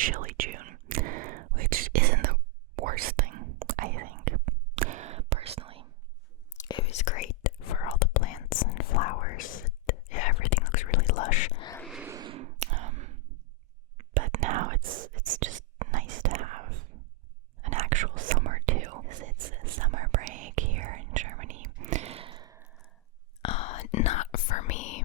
chilly June, which isn't the worst thing, I think. Personally, it was great for all the plants and flowers. Everything looks really lush. But now it's just nice to have an actual summer too, because it's summer break here in Germany. Not for me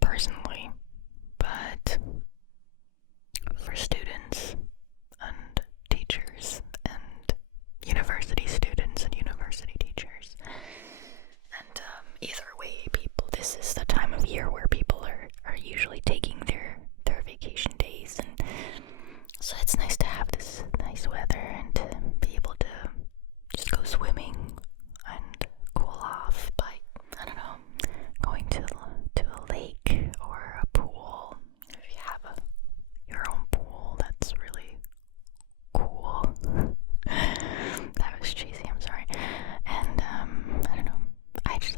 personally, but for students and teachers and university students and university teachers. And either way, people, this is the time of year where people are usually taking their vacation days, and so it's nice to have this nice weather and to be able to just go swimming and cool off by, I don't know, going to a lake or a pool. If you have your own pool, that's really cool. That was cheesy, I'm sorry. And I don't know,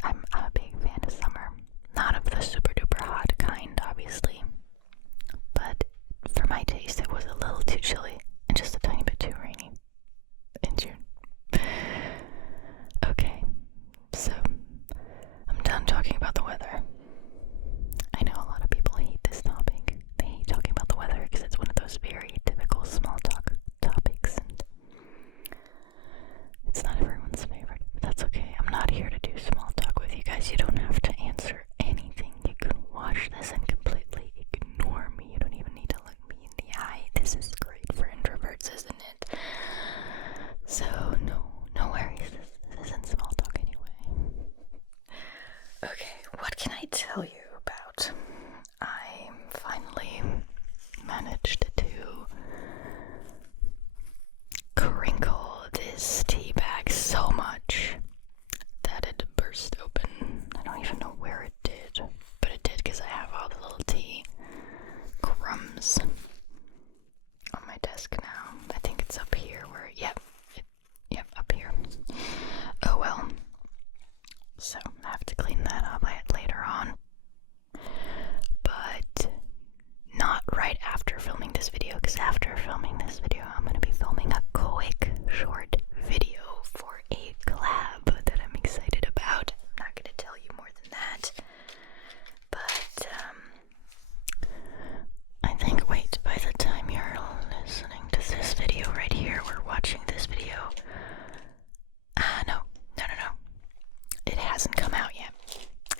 I'm a big fan of summer. Not of the super duper hot kind, obviously, but for my taste it was a little too chilly and just a tiny bit too rainy in June. Okay, so I'm done talking about the weather. I know a lot of people hate this topic. They hate talking about the weather because it's one of those very typical small talk topics, and it's not everyone's favorite, but that's okay. I'm not here to do small talk with you guys. You don't have to answer anything. You can watch this and completely ignore me. You don't even need to look me in the eye. This is great for introverts, isn't it? So no worries. This isn't small talk anyway. Okay, what can I tell you about? I finally managed to crinkle this tea bag so much that it burst open. I don't even know where it did, but it did because I have all the little tea crumbs on my desk now. I think it's up here where, yep, up here. Oh well. So I have to clean that up later on. But not right after filming this video, because after filming this video, I'm going to be filming a quick, short video for a collab that I'm excited about. I'm not going to tell you more than that. But, I think, wait, by the time you're listening to this video right here, we're watching this video. No. It hasn't come out yet.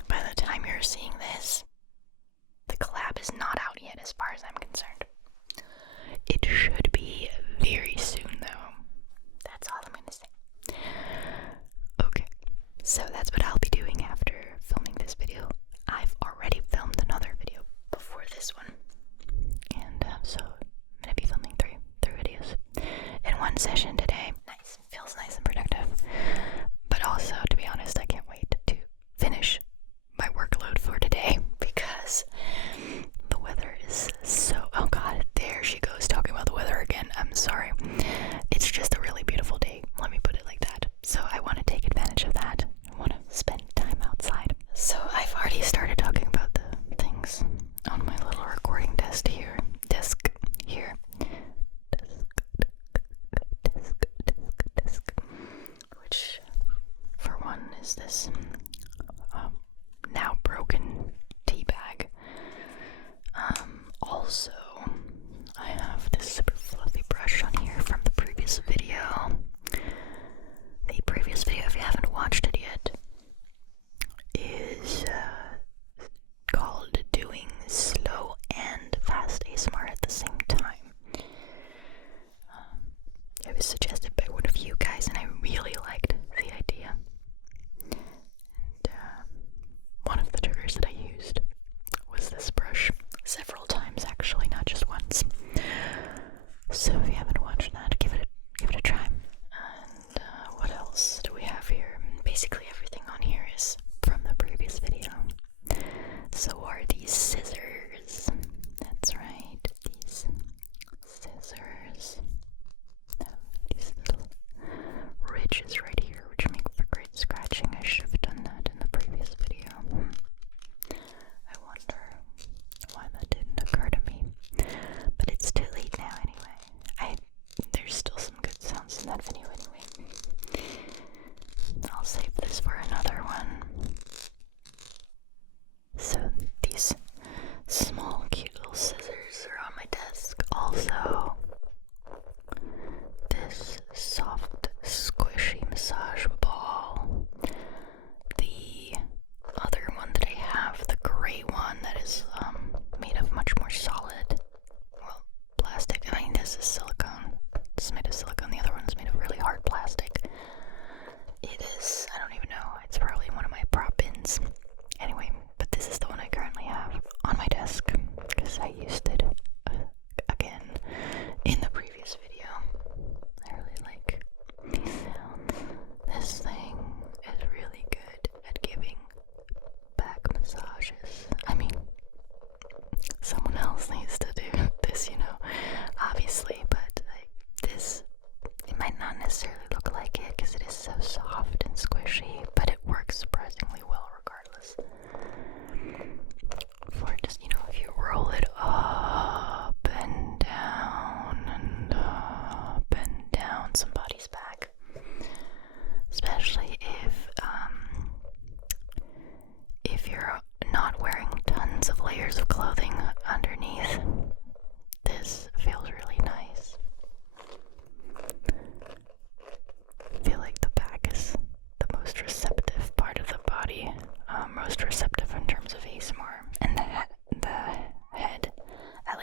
By the time you're seeing this, the collab is not out yet as far as I'm concerned. It should be very soon though. That's all I'm gonna say. Okay, so that's what I'll be doing after filming this video. I've already filmed another video before this one. And so I'm gonna be filming three videos in one session today. Nice, feels nice and productive. But also, to be honest, I can't wait to finish my workload for today because the weather is so, oh god, there she goes talking about the weather again. I'm sorry. It's just a really beautiful day, let me put it like that. So I want to take advantage of that. I want to spend time outside. So I've already started talking about the things on my little recording desk here.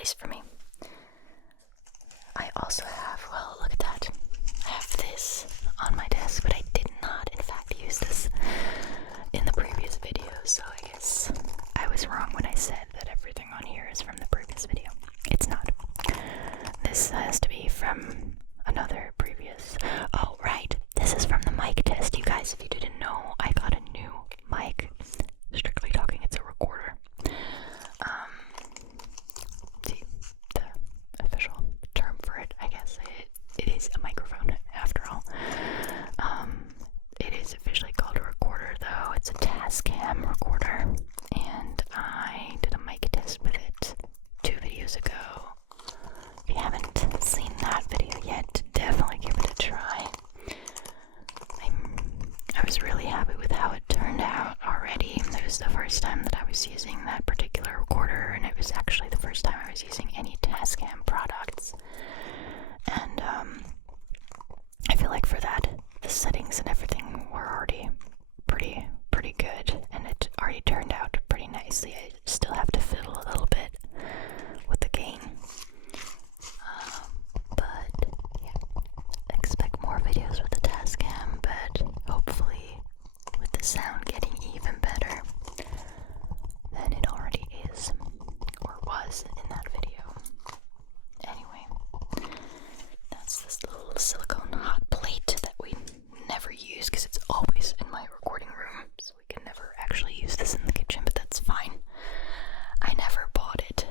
least for me. I also have, well, look at that. I have this on my desk, but I did not, in fact, use this in the previous video, so I guess I was wrong when I said that everything on here is from the previous video. It's not. This has to be from another previous. Oh, right. This is from the mic test. You guys, if you didn't know, I got a new mic. Strictly talking, it's a recorder. See, the official term for it, I guess. It is a microphone, after all. It is officially called a recorder, though. It's a Tascam recorder, and I did a mic test with it 2 videos ago. If you haven't seen that video yet, definitely give it a try. I was really happy with how it turned out already. It was the first time that I was using that particular recorder, and it was actually the first time I was using any Tascam products. And I feel like for that, the settings and everything were already pretty good, and it already turned out pretty nicely. I still have to fiddle a little bit with the gain. But yeah, expect more videos with the Tascam, but hopefully with the sound getting even better than it already is, or was in that video. Anyway, that's this little silicone hot plate that we never use because it's always in my recording room, so we can never actually use this in the kitchen, but that's fine. I never bought it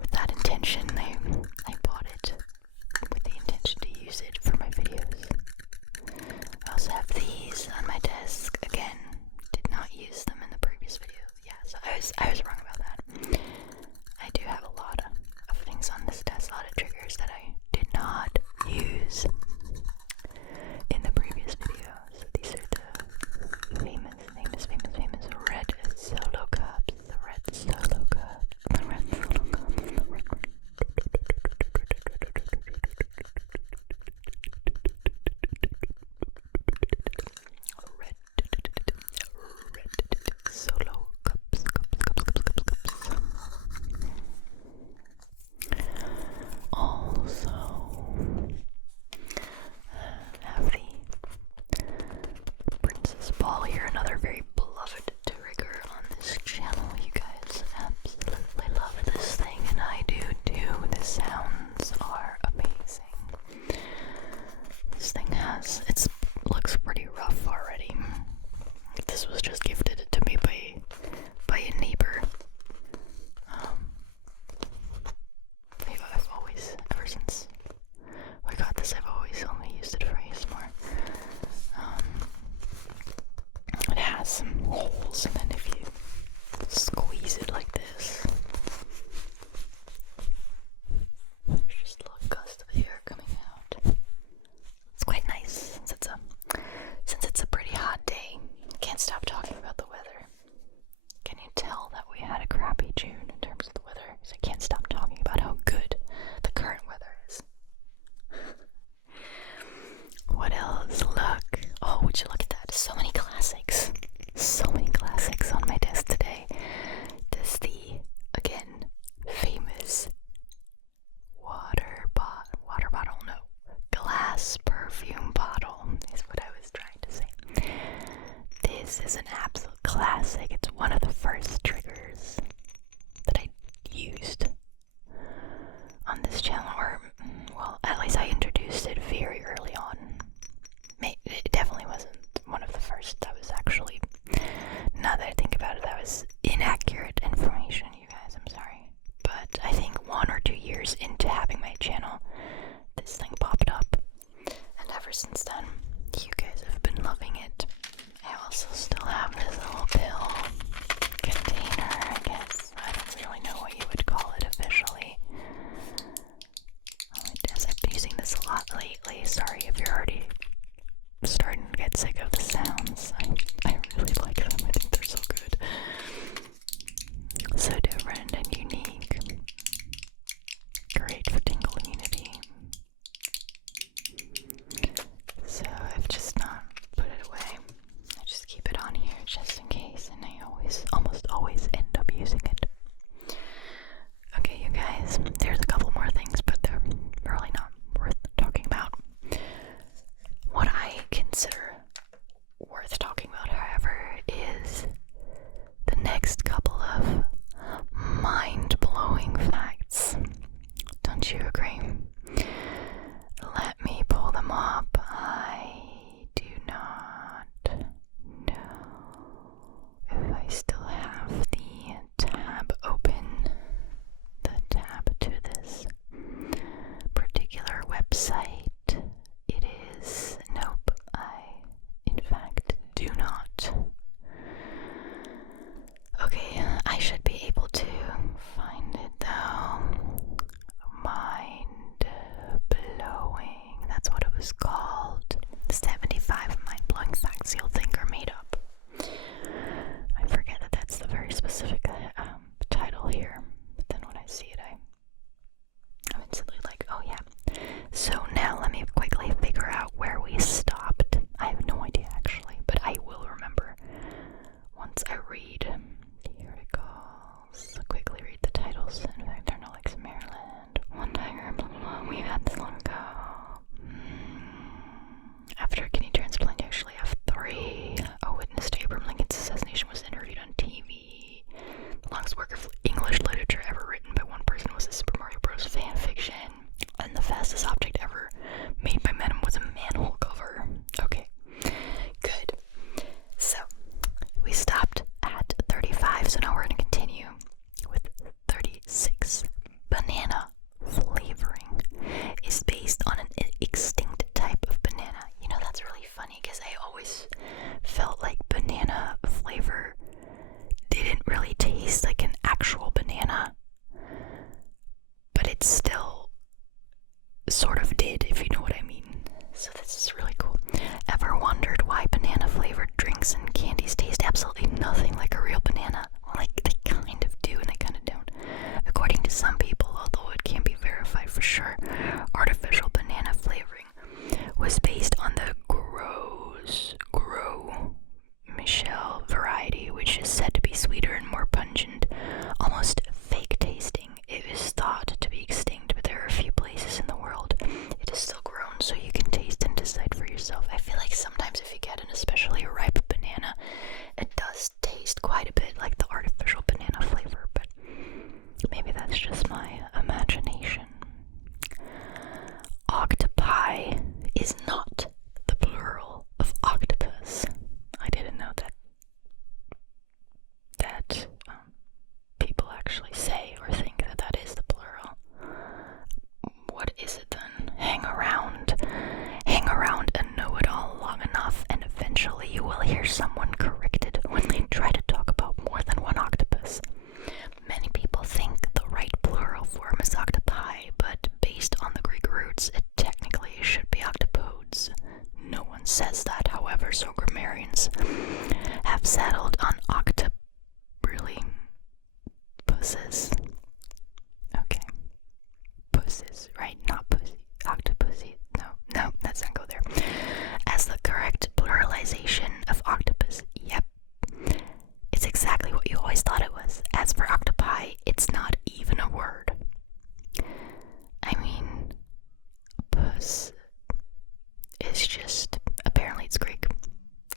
with that intention. I bought it with the intention to use it for my videos. I also have these on my desk. Again, did not use them in the previous video. Yeah, so I was wrong about that. I do guys. There's a couple more things, but they're really not worth talking about. What I consider worth talking about, however, is the next couple of mind-blowing facts. Don't you agree? Let me pull them up. I do not know if I still have the tab open. The tab to this particular website. It is, nope, I in fact do not. Okay, I should be able to find it though. Mind blowing, that's what it was called. 75 mind-blowing facts you'll think are made up. I forget that that's the very specific title here, but then when I see it, I'm instantly like, oh yeah. So now let me quickly figure out where we stopped. I have no idea actually, but I will remember once I read the articles. Quickly read the titles. In fact, they're not like Maryland, One Tiger, blah blah blah. We had this long ago. After a kidney transplant, you actually have 3. A witness to Abraham Lincoln's assassination was interviewed on TV. The longest work of English literature ever written by one person was the Super Mario Bros. Fan fiction. And the fastest object ever made by men was a manhole cover. Okay, good. So, we stopped at 35, so now we're going to continue with 36. Banana flavoring is based on an extinct type of banana. You know, that's really funny because I always felt like banana flavor didn't really taste like an actual banana, but it still sort of did, if you know what I mean. So this is really cool. Ever wondered why banana flavored drinks and candies taste absolutely nothing like a real banana? Like, they kind of do and they kind of don't. According to some people, although it can't be verified for sure, artificial banana flavoring was based on the Gros Michel variety, which is said to be sweeter and more pungent, almost fake tasting. It is thought to be extinct, but there are a few places in the world it is still grown, so you can taste and decide for yourself. I feel like sometimes if you get an especially ripe banana, it does taste quite a bit like the artificial banana flavor, but maybe that's just my imagination. Octopi is not the plural of octopus. I didn't know that people actually say or think that that is the plural. What is it then? Hang around and know it all long enough, and eventually you will hear someone corrected when they try to talk about more than one octopus. Many people think the right plural form is octopi, but based on the Greek roots, it technically should be octopodes. No one says that, however, so grammarians have settled on pusses. Okay. Pusses, right? Not pussy. Octopussy. No, let's not go there. As the correct pluralization of octopus. Yep. It's exactly what you always thought it was. As for octopi, it's not even a word. I mean, puss is just, apparently it's Greek,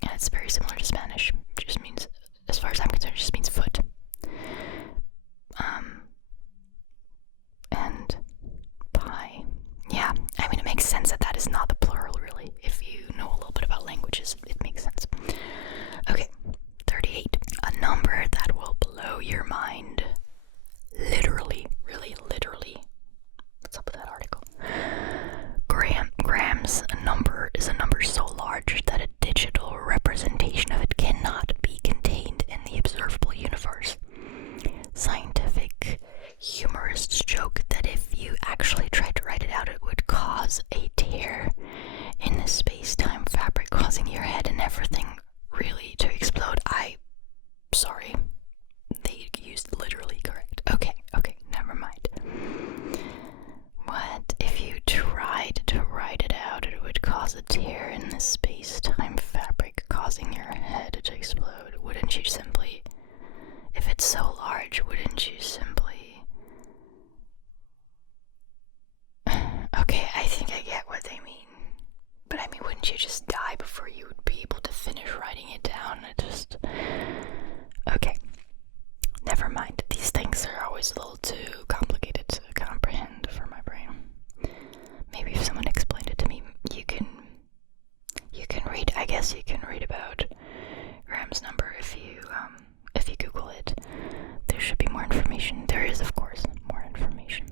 and it's very similar to Spanish. It just means, as far as I'm concerned, it just means foot. And pie. Yeah, I mean, it makes sense that that is not the plural, really. If you know a little bit about languages, it makes sense. Okay, 38. A number that will blow your mind. Literally, really literally. What's up with that article? Grams, a number, is a number so large that a digital representation of it cannot be contained in the observable universe. Scientific humorists joke that if you actually tried to write it out, it would cause a tear in the space-time fabric, causing your head and everything really to explode. Sorry. They used literally correct. Okay, never mind. What if you tried to write it out, it would cause a tear in the space-time fabric, causing your head to explode? Wouldn't you simply, if it's so large, wouldn't you simply wouldn't you just die before you would be able to finish writing it down? Okay. Never mind. These things are always a little too complicated to comprehend for my brain. Maybe if someone explained it to me, you can read, I guess you can read about Graham's number if you Google it. There should be more information. There is, of course, more information.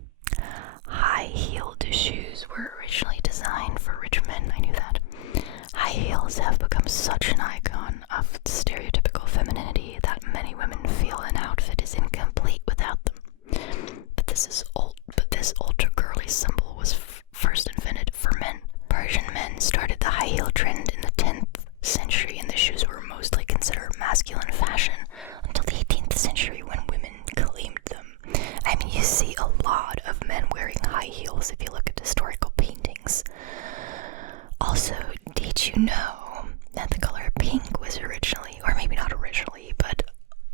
High-heeled shoes were originally designed for rich men. I knew that. High heels have become such an icon of stereotypical femininity that many women feel an outfit is incomplete without them. But this ultra-girly symbol was first invented for men. Persian men started the high heel trend in the 10th century, and the shoes were mostly considered masculine fashion until the 18th century when women claimed them. I mean, you see a lot of men wearing high heels if you look at historical paintings. Also, did you know that the color pink was originally, or maybe not originally, but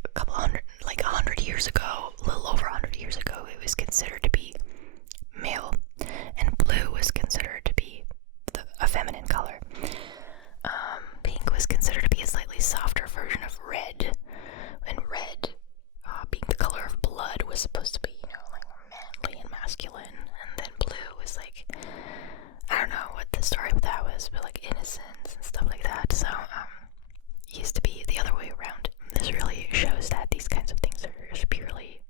a couple hundred, like 100 years ago, a little over 100 years ago, it was considered to be male, and blue was considered to be a feminine color. Pink was considered to be a slightly softer version of red, and red, being the color of blood, was supposed to be, like manly and masculine, and then blue was like, I don't know what the story with that was, but like innocence and stuff like that. So, it used to be the other way around. This really shows that these kinds of things are just purely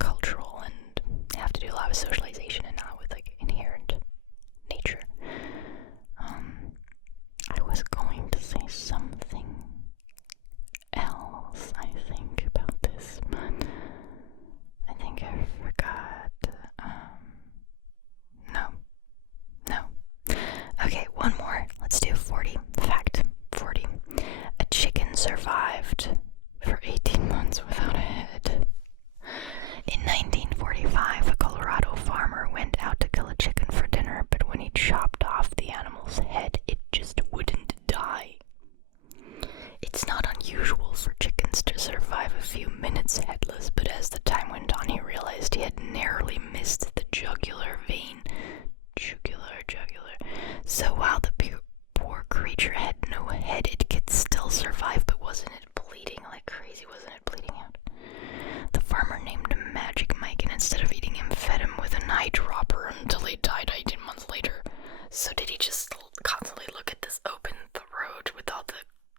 cultural and have to do a lot with socialization and not with like inherent nature. I was going to say something else, I think, about this, but I think I forgot. No. Okay, one more. Let's do 40. Fact 40. A chicken survived for 18 months without a head. In 1945, a Colorado farmer went out to kill a chicken for dinner, but when he chopped off the animal's head, it just wouldn't die. It's not unusual for chickens to survive a few minutes headless, but as the time went on, he realized he had narrowly missed the jugular vein. Jugular. So while the poor creature had no head, it could still survive, but wasn't it bleeding like crazy? Wasn't it bleeding out? The farmer named him Magic Mike, and instead of eating him, fed him with an eyedropper until he died 18 months later. So did he just constantly look at this open throat with all the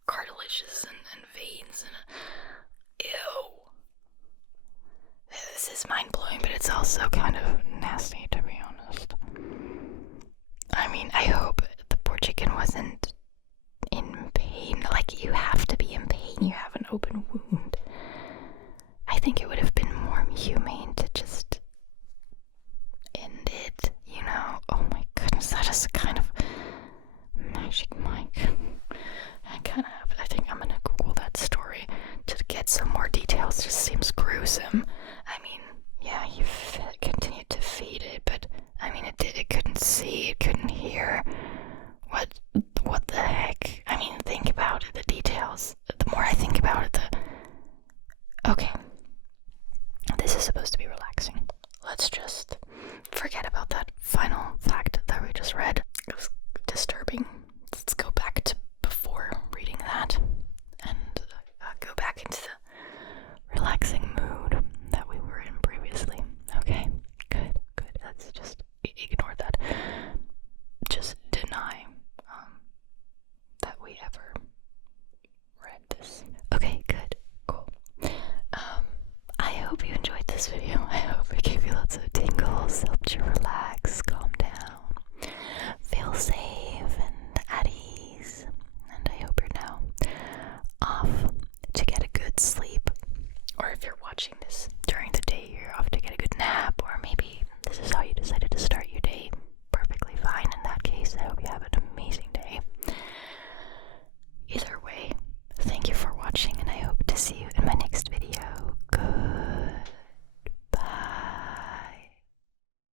cartilages and veins and ew. This is mind-blowing, but it's also kind of nasty, to be honest. I mean, I hope the poor chicken wasn't in pain. Like, you have to be in pain. You have an open wound. I think it would have been more humane to just end it, Oh my goodness, that is kind of Magic Mike. I think I'm gonna Google that story to get some more details. It just seems gruesome. I mean, yeah, he continued to feed it, but I mean, it couldn't see, it couldn't hear. What the heck? I mean, think about it, the details. The more I think about it, okay. This is supposed to be relaxing. Let's just forget about that final fact that we just read.